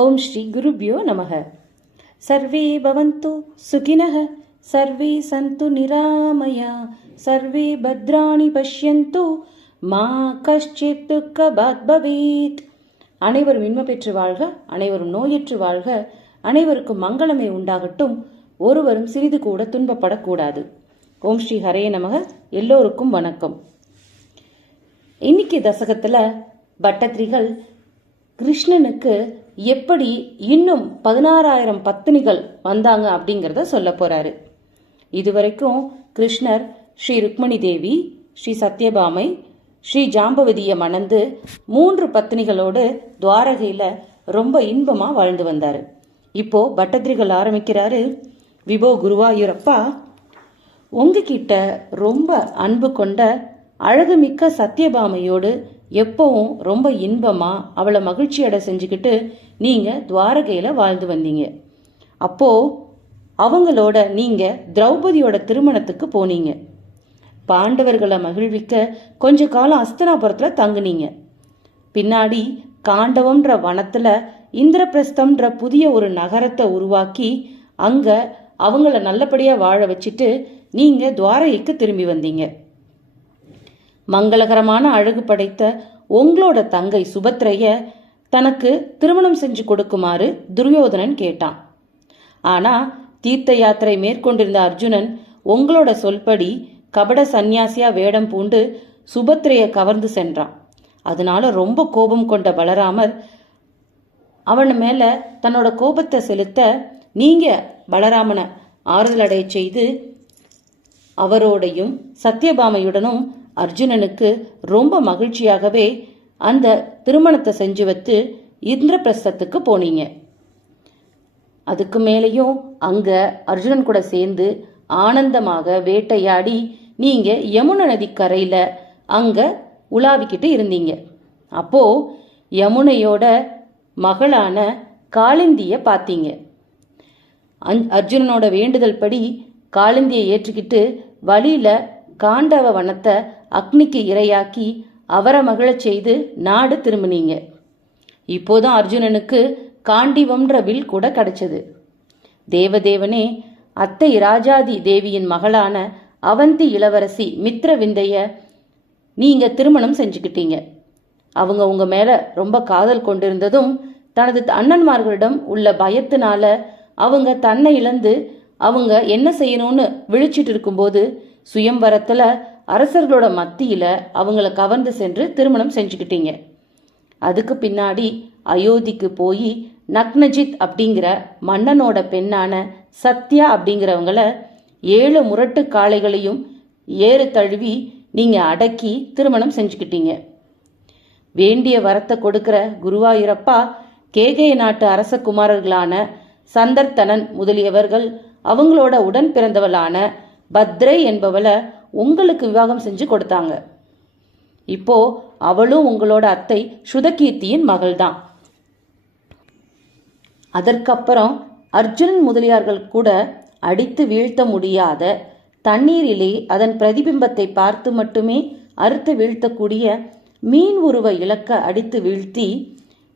ஓம் ஸ்ரீ குருபியோ நமக. சர்வே பவந்து சுகினஹ, சர்வே சந்து நிராமயா, சர்வே பத்ராணி பஷ்யந்து, மா கஷ்சித் துக்கபாத் பவேத். அனைவரும் இன்ப பெற்று வாழ்க, அனைவரும் நோயற்று வாழ்க, அனைவருக்கும் மங்களமே உண்டாகட்டும், ஒருவரும் சிறிது கூட துன்பப்படக்கூடாது. ஓம் ஸ்ரீ ஹரே நமக. எல்லோருக்கும் வணக்கம். இன்னைக்கு தசகத்துல பட்டத்திரிகள் கிருஷ்ணனுக்கு எப்படி இன்னும் 16,000 பத்தினிகள் வந்தாங்க அப்படிங்கிறத சொல்ல போறாரு. இதுவரைக்கும் கிருஷ்ணர் ஸ்ரீ ருக்மணி தேவி, ஸ்ரீ சத்யபாமை, ஸ்ரீ ஜாம்பவதியை மணந்து 3 பத்தினிகளோடு துவாரகையில ரொம்ப இன்பமா வாழ்ந்து வந்தாரு. இப்போ பட்டத்திரிகள் ஆரம்பிக்கிறாரு. விபோ குருவாயூரப்பா, உங்ககிட்ட ரொம்ப அன்பு கொண்ட அழகுமிக்க சத்யபாமையோடு எப்பவும் ரொம்ப இன்பமா அவளை மகிழ்ச்சியட செஞ்சுக்கிட்டு நீங்க துவாரகையில வாழ்ந்து வந்தீங்க. அப்போ அவங்களோட நீங்க திரௌபதியோட திருமணத்துக்கு போனீங்க. பாண்டவர்களை மகிழ்விக்க கொஞ்ச காலம் அஸ்தினாபுரத்துல தங்குனீங்க. பின்னாடி காண்டவம்ன்ற வனத்துல இந்திரபிரஸ்தம்ன்ற புதிய ஒரு நகரத்தை உருவாக்கி அங்க அவங்கள நல்லபடியா வாழ வச்சுட்டு நீங்க துவாரகைக்கு திரும்பி வந்தீங்க. மங்களகரமான அழகு படைத்த உங்களோட தங்கை சுபத்ரைய தனக்கு திருமணம் செஞ்சு கொடுக்குமாறு துரியோதனன் கேட்டான். ஆனா தீர்த்த யாத்திரை மேற்கொண்டிருந்த அர்ஜுனன் உங்களோட சொல்படி கபட சந்நியாசியா வேடம் பூண்டு சுபத்ரைய கவர்ந்து சென்றான். அதனால ரொம்ப கோபம் கொண்ட பலராமர் அவன் மேல தன்னோட கோபத்தை செலுத்த நீங்க பலராமனை ஆறுதல் அடைய செய்து அவரோடையும் சத்யபாமையுடனும் அர்ஜுனனுக்கு ரொம்ப மகிழ்ச்சியாகவே அந்த திருமணத்தை செஞ்சு வைத்து இந்திரபிரஸ்தத்துக்கு போனீங்க. அதுக்கு மேலேயும் அங்க அர்ஜுனன் கூட சேர்ந்து ஆனந்தமாக வேட்டையாடி நீங்க யமுனை நதிக்கரையில அங்க உலாவிக்கிட்டு இருந்தீங்க. அப்போ யமுனையோட மகளான காளிந்திய பார்த்தீங்க. அர்ஜுனனோட வேண்டுதல் படி காளிந்தியை ஏற்றுக்கிட்டு வழியில காண்டவ வனத்தை அக்னிக்கு இரையாக்கி அவரை மகிழச் செய்து நாடு திரும்பினீங்க. இப்போதான் அர்ஜுனனுக்கு காண்டிவம்ன்ற வில் கூட கிடைச்சது. தேவதேவனே அத்தை ராஜாதி தேவியின் மகளான அவந்தி இளவரசி மித்ரவிந்தைய நீங்க திருமணம் செஞ்சுக்கிட்டீங்க. அவங்க உங்க மேல ரொம்ப காதல் கொண்டிருந்ததும் தனது அண்ணன்மார்களிடம் உள்ள பயத்தினால அவங்க தன்னை இழந்து அவங்க என்ன செய்யணும்னு விழிச்சிட்டு இருக்கும்போது சுயம்வரத்துல அரசர்களோட மத்தியில அவங்கள கவர்ந்து சென்று திருமணம் செஞ்சுக்கிட்டீங்க. அதுக்கு பின்னாடி அயோத்திக்கு போய் நக்னஜித் அப்படிங்கிற மன்னனோட பெண்ணான சத்யா அப்படிங்கிறவங்கள 7 முரட்டு காளைகளையும் ஏறு தழுவி நீங்க அடக்கி திருமணம் செஞ்சுக்கிட்டீங்க. வேண்டிய வரத்தை கொடுக்கிற குருவாயூரப்பா, கேகய நாட்டு அரச குமாரர்களான சந்தர்த்தனன் முதலியவர்கள் அவங்களோட உடன் பிறந்தவளான பத்ரை என்பவளை உங்களுக்கு விவாகம் செஞ்சு கொடுத்தாங்க. இப்போ அவளும் உங்களோட அத்தை சுதகீர்த்தியின் மகள்தான். அதற்கப்புறம் அர்ஜுனன் முதலியார்கள் கூட அடித்து வீழ்த்த முடியாத தண்ணீரிலே அதன் பிரதிபிம்பத்தை பார்த்து மட்டுமே அறுத்து வீழ்த்தக்கூடிய மீன் உருவ இலக்க அடித்து வீழ்த்தி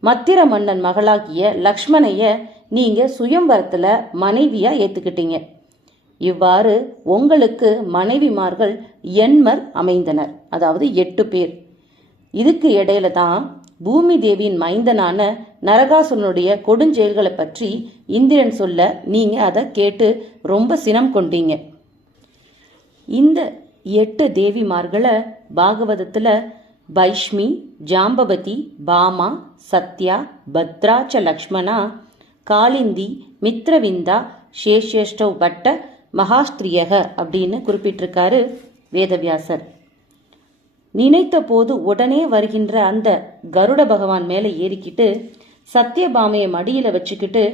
மத்திர மன்னன் மகளாகிய லக்ஷ்மணைய நீங்க சுயம்வரத்துல மனைவியா ஏத்துக்கிட்டீங்க. இவ்வாறு உங்களுக்கு மனைவிமார்கள் எண்மர் அமைந்தனர், அதாவது 8 பேர். இதுக்கு இடையில தான் பூமி தேவியின் மைந்தனான நரகாசுரனுடைய கொடுஞ்செயல்களை பற்றி இந்திரன் சொல்ல நீங்க அதை கேட்டு ரொம்ப சினம் கொண்டீங்க. இந்த 8 தேவிமார்களை பாகவதத்துல பைஷ்மி, ஜாம்பவதி, பாமா, சத்யா, பத்ராச்ச லக்ஷ்மணா, காளிந்தி, மித்ரவிந்தா, சேஷேஷ்டவ் பட்ட மகாஸ்திரியக அப்படின்னு குறிப்பிட்டிருக்காரு வேதவியாசர். நினைத்த போது உடனே வருகின்ற அந்த கருட பகவான் மேல ஏறிக்கிட்டு சத்யபாமையை மடியில வச்சுக்கிட்டு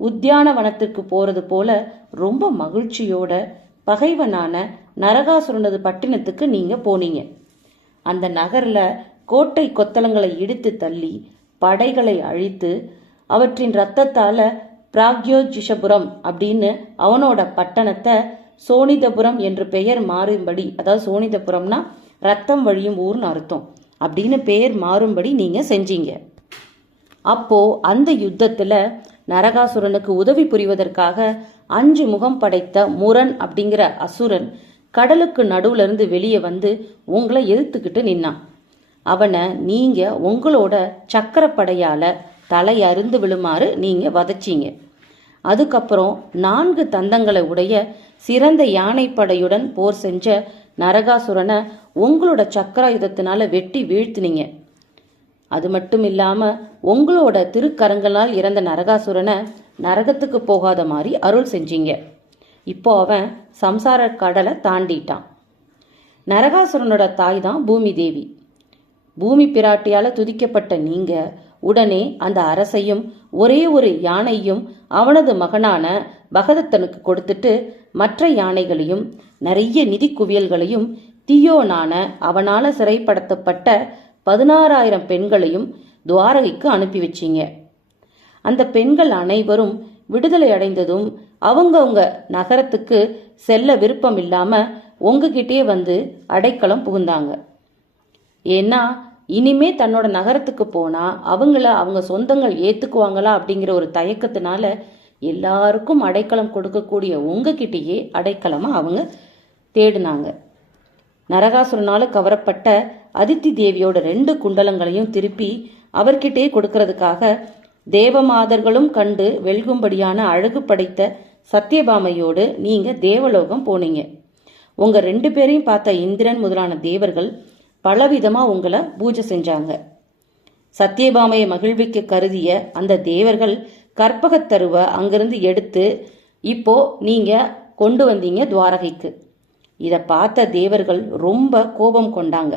உத்தியானவனத்திற்கு போறது போல ரொம்ப மகிழ்ச்சியோட பகைவனான நரகாசுரனது பட்டினத்துக்கு நீங்க போனீங்க. அந்த நகர்ல கோட்டை கொத்தளங்களை இடித்து தள்ளி படைகளை அழித்து அவற்றின் ரத்தத்தால பிராக்யோஜிஷபுரம் அப்படின்னு அவனோட பட்டணத்தை சோனிதபுரம் என்று பெயர் மாறும்படி, அதாவது சோனிதபுரம்னா ரத்தம் வழியும் ஊர்னு அர்த்தம், அப்படின்னு பெயர் மாறும்படி நீங்க செஞ்சீங்க. அப்போ அந்த யுத்தத்துல நரகாசுரனுக்கு உதவி புரிவதற்காக 5 முகம் படைத்த முரன் அப்படிங்கிற அசுரன் கடலுக்கு நடுவுல இருந்து வெளியே வந்து உங்களை எதிர்த்துக்கிட்டு நின்னான். அவனை நீங்க உங்களோட சக்கரப்படையால தலை அருந்து விழுமாறு நீங்க வதச்சிங்க. அதுக்கப்புறம் 4 தந்தங்களை உடைய சிறந்த யானைப்படையுடன் போர் செஞ்ச நரகாசுரனை உங்களோட சக்கராயுதத்தினால வெட்டி வீழ்த்தினீங்க. அது மட்டும் இல்லாம உங்களோட திருக்கரங்களால் இறந்த நரகாசுரனை நரகத்துக்கு போகாத மாதிரி அருள் செஞ்சீங்க. இப்போ அவன் சம்சார கடலை தாண்டிட்டான். நரகாசுரனோட தாய் தான் பூமி தேவி. பூமி பிராட்டியால துதிக்கப்பட்ட நீங்க உடனே அந்த அரசையும் ஒரே ஒரு யானையும் அவனது மகனான பகதத்தனுக்கு கொடுத்துட்டு மற்ற யானைகளையும் நிறைய நிதி குவியல்களையும் தீயோனான அவனால சிறைப்படுத்தப்பட்ட 16,000 பெண்களையும் துவாரகைக்கு அனுப்பி வச்சிங்க. அந்த பெண்கள் அனைவரும் விடுதலை அடைந்ததும் அவங்கவுங்க நகரத்துக்கு செல்ல விருப்பம் இல்லாம உங்ககிட்டே வந்து அடைக்கலம் புகுந்தாங்க. ஏன்னா இனிமே தன்னோட நகரத்துக்கு போனா அவங்க சொந்தங்கள் ஏத்துக்குவாங்களா அப்படிங்கிற ஒரு தயக்கத்தினால எல்லாருக்கும் அடைக்கலம் கொடுக்கக்கூடிய உங்ககிட்டயே அடைக்கலமா அவங்க தேடினாங்க. நரகாசுரனால கவரப்பட்ட அதித்தி தேவியோட 2 குண்டலங்களையும் திருப்பி அவர்கிட்டே கொடுக்கறதுக்காக தேவமாதர்களும் கண்டு வெல்கும்படியான அழகு படைத்த சத்தியபாமையோடு நீங்க தேவலோகம் போனீங்க. உங்க 2 பேரையும் பார்த்த இந்திரன் முதலான தேவர்கள் பலவிதமா உங்களை பூஜை செஞ்சாங்க. சத்தியபாமையை மகிழ்விக்க கருதிய அந்த தேவர்கள் கற்பகத்தருவ அங்கிருந்து எடுத்து இப்போ நீங்க கொண்டு வந்தீங்க துவாரகைக்கு. இத பார்த்த தேவர்கள் ரொம்ப கோபம் கொண்டாங்க.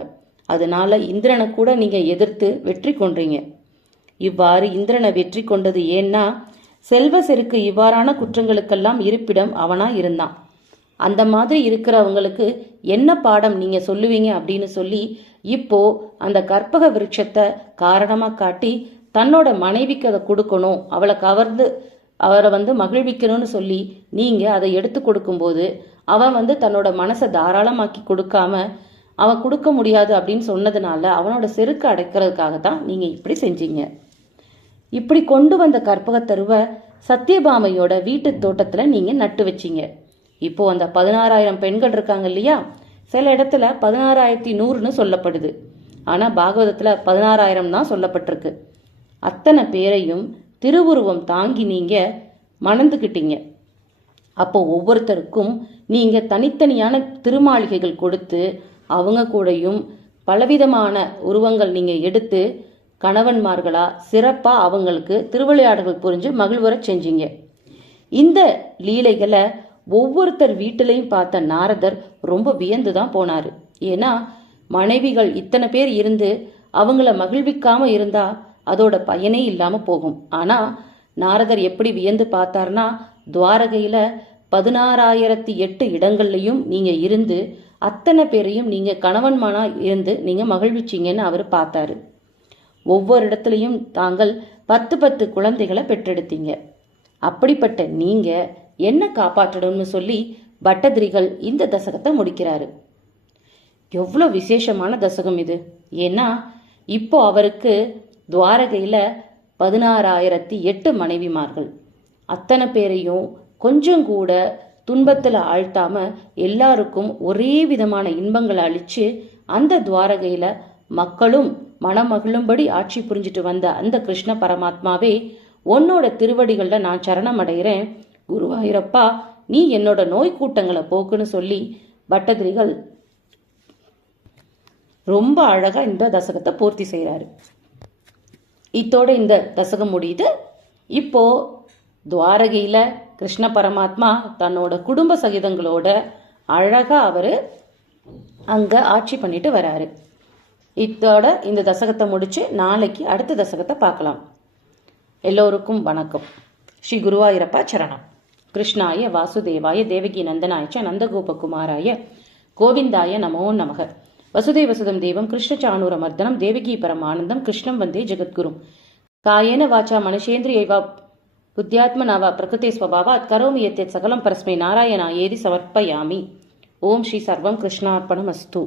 அதனால இந்திரனை கூட நீங்க எதிர்த்து வெற்றி கொன்றீங்க. இவ்வாறு இந்திரனை வெற்றி கொண்டது ஏன்னா செல்வ செருக்கு இவ்வாறான குற்றங்களுக்கெல்லாம் இருப்பிடம் அவனா இருந்தான். அந்த மாதிரி இருக்கிறவங்களுக்கு என்ன பாடம் நீங்க சொல்லுவீங்க அப்படின்னு சொல்லி இப்போ அந்த கற்பக விருட்சத்தை காரணமா காட்டி தன்னோட மனைவிக்கு அதை கொடுக்கணும், அவளை கவர்ந்து அவரை மகிழ்விக்கணும்னு சொல்லி நீங்க அதை எடுத்து கொடுக்கும்போது அவன் தன்னோட மனசை தாராளமாக்கி கொடுக்காம அவன் கொடுக்க முடியாது அப்படின்னு சொன்னதுனால அவனோட செருக்கு அடைக்கிறதுக்காக தான் நீங்க இப்படி செஞ்சீங்க. இப்படி கொண்டு வந்த கற்பகத்தருவை சத்தியபாமையோட வீட்டு தோட்டத்துல நீங்க நட்டு வச்சீங்க. இப்போ அந்த 16,000 பெண்கள் இருக்காங்க இல்லையா, சில இடத்துல 16,100ன்னு சொல்லப்படுது. ஆனா பாகவதத்துல 16,000 தான் சொல்லப்பட்டிருக்கு. அத்தனை பேரையும் திருவுருவம் தாங்கி நீங்க மணந்துக்கிட்டீங்க. அப்போ ஒவ்வொருத்தருக்கும் நீங்க தனித்தனியான திருமாளிகைகள் கொடுத்து அவங்க கூடயும் பலவிதமான உருவங்கள் நீங்க எடுத்து கணவன்மார்களா சிறப்பா அவங்களுக்கு திருவிளையாடல்கள் புரிஞ்சு மகிழ்வரச் செஞ்சீங்க. இந்த லீலைகளை ஒவ்வொருத்தர் வீட்டிலையும் பார்த்த நாரதர் ரொம்ப வியந்துதான் போனாரு. ஏன்னா மனைவிகள் இத்தனை பேர் இருந்து அவங்கள மகிழ்விக்காம இருந்தா அதோட பயனே இல்லாம போகும். ஆனா நாரதர் எப்படி வியந்து பார்த்தார்னா, துவாரகையில 16,008 இடங்கள்லையும் நீங்க இருந்து அத்தனை பேரையும் நீங்க கணவன்மானா இருந்து நீங்க மகிழ்விச்சீங்கன்னு அவர் பார்த்தாரு. ஒவ்வொரு இடத்துலையும் தாங்கள் 10 குழந்தைகளை பெற்றெடுத்தீங்க. அப்படிப்பட்ட நீங்க என்ன காப்பாற்றணும்னு சொல்லி பட்டதிரிகள் இந்த தசகத்தை முடிக்கிறாரு. எவ்வளோ விசேஷமான தசகம் இது. ஏன்னா இப்போ அவருக்கு துவாரகையில 16,008 மனைவிமார்கள். அத்தனை பேரையும் கொஞ்சம் கூட துன்பத்துல ஆழ்த்தாம எல்லாருக்கும் ஒரே விதமான இன்பங்களை அளிச்சு அந்த துவாரகையில மக்களும் மனமகிழும்படி ஆட்சி புரிஞ்சிட்டு வந்த அந்த கிருஷ்ண பரமாத்மாவே, உன்னோட திருவடிகள்ல நான் சரணம் அடைகிறேன், குருவாயூரப்பா நீ என்னோட நோய் கூட்டங்களை போக்குன்னு சொல்லி பட்டதிரிகள் ரொம்ப அழகா இந்த தசகத்தை பூர்த்தி செய்யறாரு. இத்தோட இந்த தசகம் முடியுது. இப்போ துவாரகையில கிருஷ்ண பரமாத்மா தன்னோட குடும்ப சகிதங்களோட அழகா அவரு அங்க ஆட்சி பண்ணிட்டு வராரு. இத்தோட இந்த தசகத்தை முடிச்சு நாளைக்கு அடுத்த தசகத்தை பார்க்கலாம். எல்லோருக்கும் வணக்கம். ஸ்ரீ குருவாயூரப்பா சரணம். கிருஷ்ணாய வாசுதேவாய தேவகி நந்தனாய நந்தகோபகுமாராய கோவிந்தாய நமோ நமக. வசுதேவசுதம் தேவம் கிருஷ்ணச்சானூரமர்தனம் தேவகி பரமானந்தம் கிருஷ்ணம் வந்தே ஜெகத்குரும். காயேன வாச்சா மனுஷேந்திரியைவா புத்தியாத்மனாவா பிரகிருதே ஸ்வபாவாத் கரோமி யத்யத் சகலம் பரஸ்மை நாராயணாயேதி சமர்ப்பயாமி. ஓம் ஸ்ரீ சர்வம் கிருஷ்ணார்ப்பணமஸ்து.